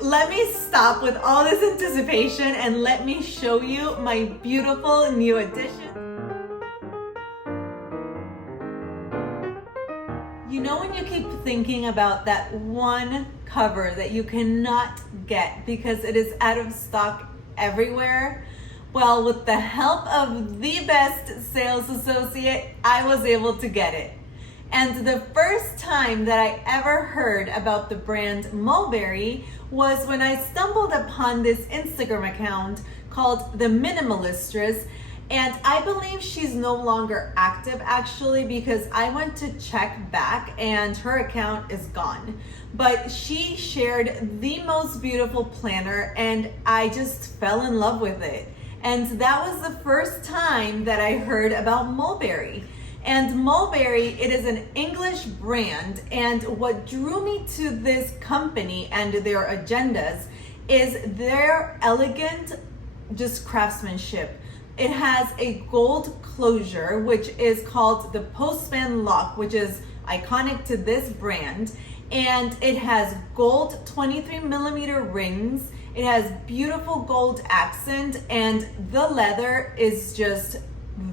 let me stop with all this anticipation and let me show you my beautiful new addition. You know when you keep thinking about that one cover that you cannot get because it is out of stock everywhere? Well, with the help of the best sales associate, I was able to get it. And the first time that I ever heard about the brand Mulberry was when I stumbled upon this Instagram account called The Minimalistress. And I believe she's no longer active actually, because I went to check back and her account is gone. But she shared the most beautiful planner and I just fell in love with it. And that was the first time that I heard about Mulberry. And Mulberry, it is an English brand, and what drew me to this company and their agendas is their elegant just craftsmanship. It has a gold closure, which is called the Postman lock, which is iconic to this brand. And it has gold 23 millimeter rings. It has beautiful gold accent, and the leather is just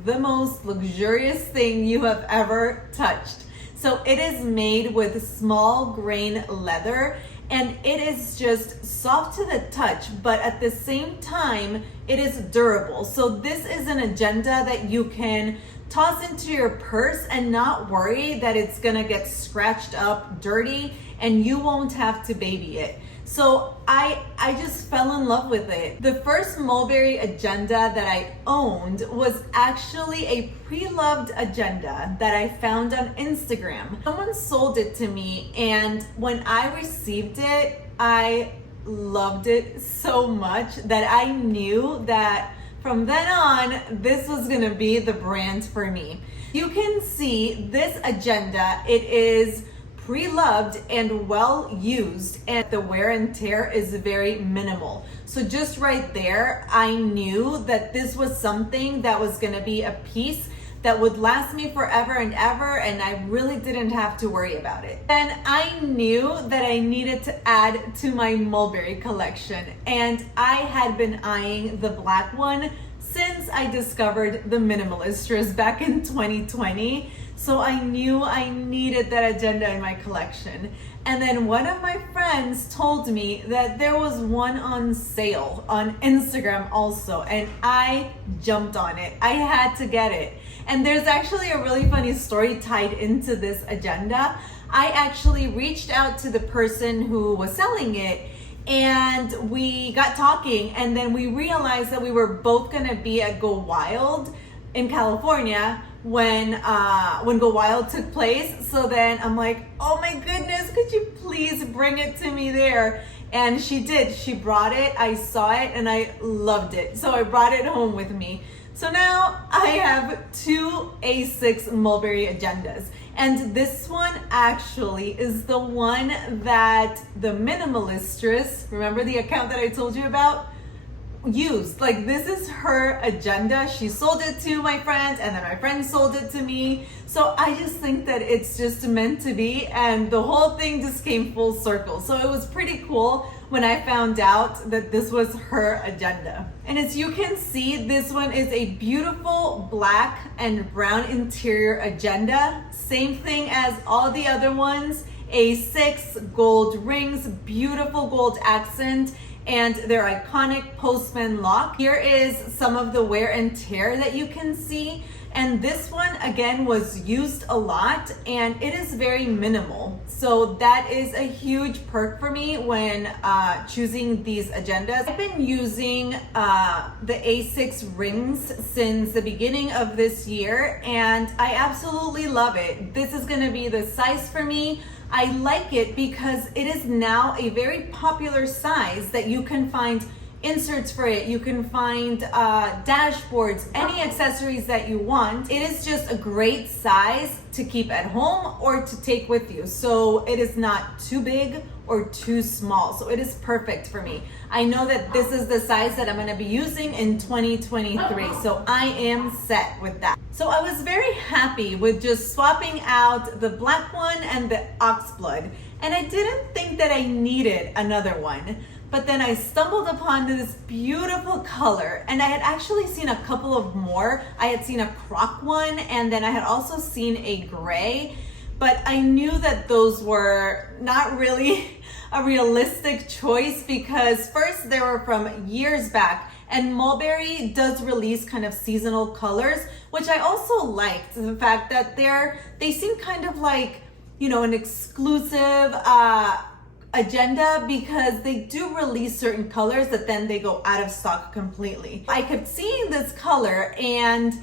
the most luxurious thing you have ever touched. So it is made with small grain leather and it is just soft to the touch, but at the same time, it is durable. So this is an agenda that you can toss into your purse and not worry that it's gonna get scratched up, dirty, and you won't have to baby it. So I just fell in love with it. The first Mulberry agenda that I owned was actually a pre-loved agenda that I found on Instagram. Someone sold it to me, and when I received it, I loved it so much that I knew that from then on, this was gonna be the brand for me. You can see this agenda, it is pre-loved and well used, and the wear and tear is very minimal. So just right there, I knew that this was something that was gonna be a piece that would last me forever and ever, and I really didn't have to worry about it. Then I knew that I needed to add to my Mulberry collection, and I had been eyeing the black one since I discovered the Minimalistress back in 2020. So I knew I needed that agenda in my collection. And then one of my friends told me that there was one on sale on Instagram also, and I jumped on it. I had to get it. And there's actually a really funny story tied into this agenda. I actually reached out to the person who was selling it, and we got talking, and then we realized that we were both gonna be at Go Wild in California when Go Wild took place. So then I'm like, oh my goodness, could you please bring it to me there? And she did. She brought it. I saw it and I loved it. So I brought it home with me. So now I have two A6 Mulberry agendas. And this one actually is the one that the Minimalistress, remember the account that I told you about, used. Like, this is her agenda. She sold it to my friend, and then my friend sold it to me. So I just think that it's just meant to be, and the whole thing just came full circle. So it was pretty cool when I found out that this was her agenda. And as you can see, this one is a beautiful black and brown interior agenda. Same thing as all the other ones. A6 gold rings, beautiful gold accent, and their iconic Postman lock. Here is some of the wear and tear that you can see. And this one, again, was used a lot, and it is very minimal. So that is a huge perk for me when choosing these agendas. I've been using the A6 rings since the beginning of this year, and I absolutely love it. This is gonna be the size for me. I like it because it is now a very popular size that you can find inserts for it. You can find dashboards, any accessories that you want. It is just a great size to keep at home or to take with you. So it is not too big or too small. So it is perfect for me. I know that this is the size that I'm gonna be using in 2023. So I am set with that. So I was very happy with just swapping out the black one and the Oxblood. and I didn't think that I needed another one. But then I stumbled upon this beautiful color, and I had actually seen a couple of more. I had seen a croc one, and then I had also seen a gray, but I knew that those were not really a realistic choice because first, they were from years back, and Mulberry does release kind of seasonal colors, which I also liked. The fact that they seem kind of like, you know, an exclusive agenda because they do release certain colors that then they go out of stock completely. I kept seeing this color, and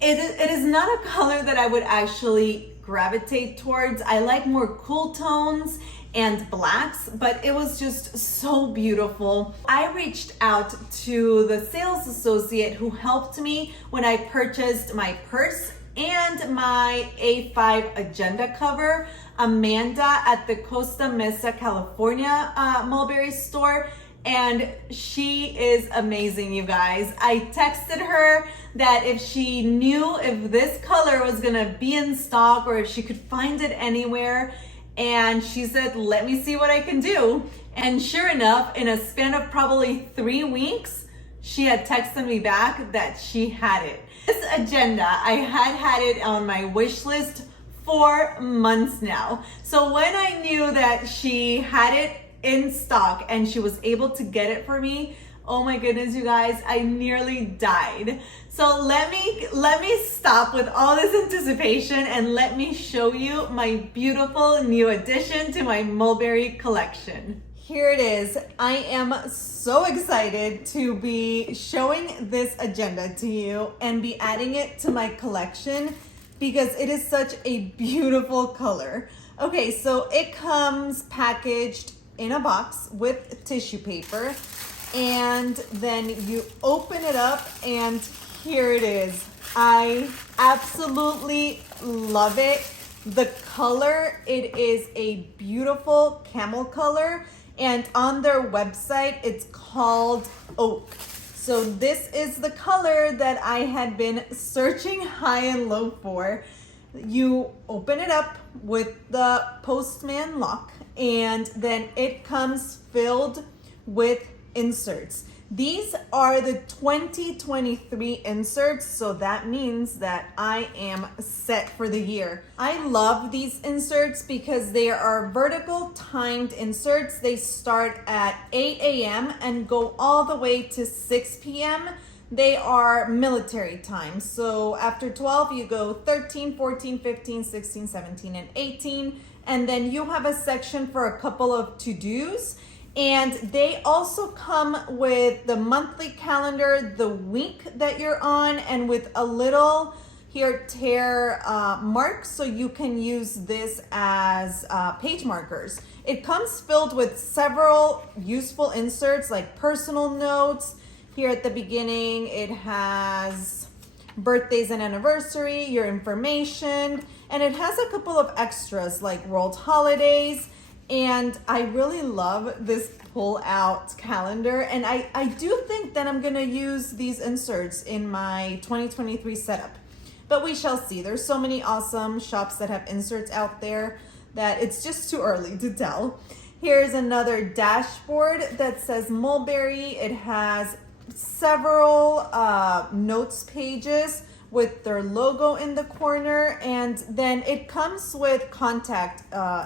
it is not a color that I would actually gravitate towards. I like more cool tones and blacks, but it was just so beautiful. I reached out to the sales associate who helped me when I purchased my purse and my A5 agenda cover, Amanda, at the Costa Mesa, California Mulberry store. And she is amazing, you guys. I texted her that if she knew if this color was gonna be in stock or if she could find it anywhere. And she said, let me see what I can do. And sure enough, in a span of probably 3 weeks, she had texted me back that she had it. This agenda, I had it on my wish list for months now. So when I knew that she had it in stock and she was able to get it for me, oh my goodness, you guys, I nearly died. So let me stop with all this anticipation and let me show you my beautiful new addition to my Mulberry collection. Here it is. I am so excited to be showing this agenda to you and be adding it to my collection because it is such a beautiful color. Okay, so it comes packaged in a box with tissue paper, and then you open it up and here it is. I absolutely love it. The color, it is a beautiful camel color, and on their website it's called Oak. So this is the color that I had been searching high and low for. You open it up with the postman lock, and then it comes filled with inserts. These are the 2023 inserts, so that means that I am set for the year. I love these inserts because they are vertical timed inserts. They start at 8 a.m. and go all the way to 6 p.m. They are military time. So after 12, you go 13, 14, 15, 16, 17, and 18. And then you have a section for a couple of to-dos. And they also come with the monthly calendar, the week that you're on, and with a little here tear mark, so you can use this as page markers. It comes filled with several useful inserts like personal notes. Here at the beginning, it has birthdays and anniversary, your information, and it has a couple of extras like world holidays. And I really love this pull-out calendar, and I do think that I'm gonna use these inserts in my 2023 setup, but we shall see. There's so many awesome shops that have inserts out there that it's just too early to tell. Here's another dashboard that says Mulberry. It has several notes pages with their logo in the corner, and then it comes with contact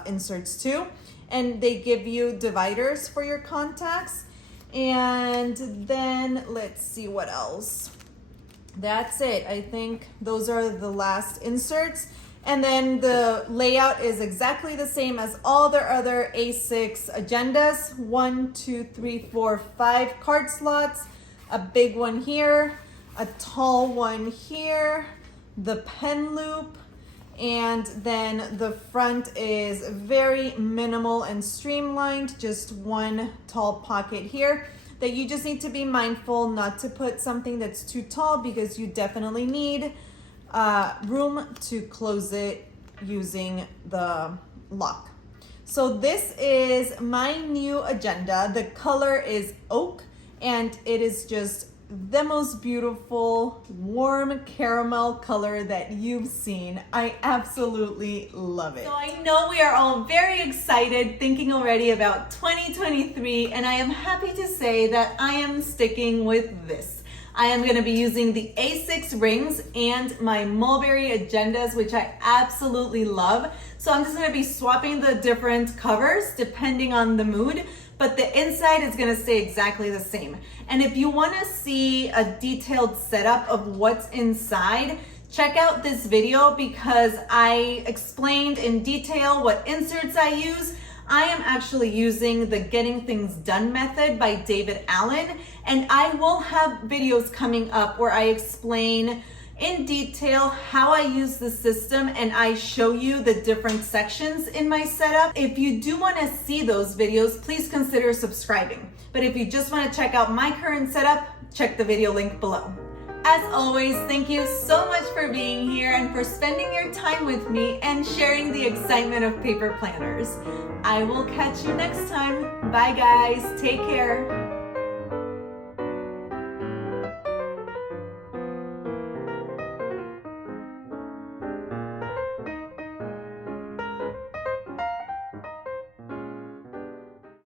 inserts too. And they give you dividers for your contacts. And then let's see what else. That's it. I think those are the last inserts. And then the layout is exactly the same as all their other A6 agendas. 1, 2, 3, 4, 5 card slots. A big one here, a tall one here, the pen loop, and then the front is very minimal and streamlined, just one tall pocket here that you just need to be mindful not to put something that's too tall because you definitely need room to close it using the lock. So this is my new agenda. The color is oak, and it is just the most beautiful warm caramel color that you've seen. I absolutely love it. So I know we are all very excited, thinking already about 2023, and I am happy to say that I am sticking with this. I am going to be using the A6 rings and my Mulberry agendas, which I absolutely love. So I'm just going to be swapping the different covers depending on the mood, but the inside is going to stay exactly the same. And if you want to see a detailed setup of what's inside, check out this video because I explained in detail what inserts I use. I am actually using the Getting Things Done method by David Allen, and I will have videos coming up where I explain in detail how I use the system and I show you the different sections in my setup. If you do want to see those videos, please consider subscribing. But if you just want to check out my current setup, check the video link below. As always, thank you so much for being here and for spending your time with me and sharing the excitement of paper planners. I will catch you next time. Bye guys, take care.